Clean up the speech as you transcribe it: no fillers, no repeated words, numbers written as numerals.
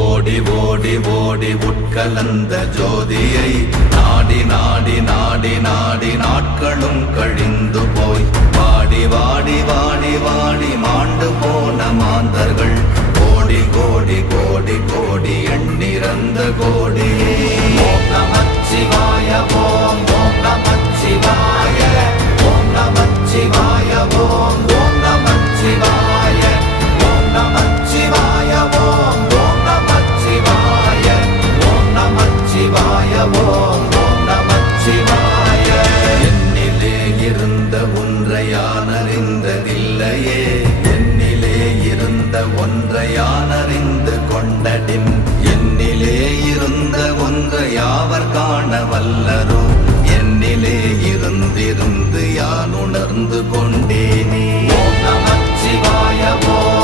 ஓடி ஓடி ஓடி உட்கலந்த ஜோதியை நாடி நாடி நாடி நாடி நாட்களும் கழிந்து போய் வாடி வாடி வாடி வாடி மாண்டு போன மாந்தர்கள் கோடி கோடி கோடி கோடி எண்ணிறந்த கோடி. ஓம் நமச்சிவாய ஓம் ஓம் நமச்சிவாய ஓம் நமச்சிவாய ஓம் ஓம் நமச்சிவாய ஓம் நமச்சிவாய ஓம் ஓம் நமச்சிவாய ஓம் நமச்சிவாய ஓம் ஓம் நமச்சிவாய. என்னிலே இருந்த ஒன்றை யான் அறிந்ததில்லையே, என்னிலே இருந்த ஒன்றை யான் அறிந்து கொண்டடின், என்னிலே இருந்த ஒன்றை யாவர் காண வல்லரோ, என்னிலே இருந்திருந்து யான் உணர்ந்து கொண்டேனே. ஓம் நமச்சிவாய ஓம்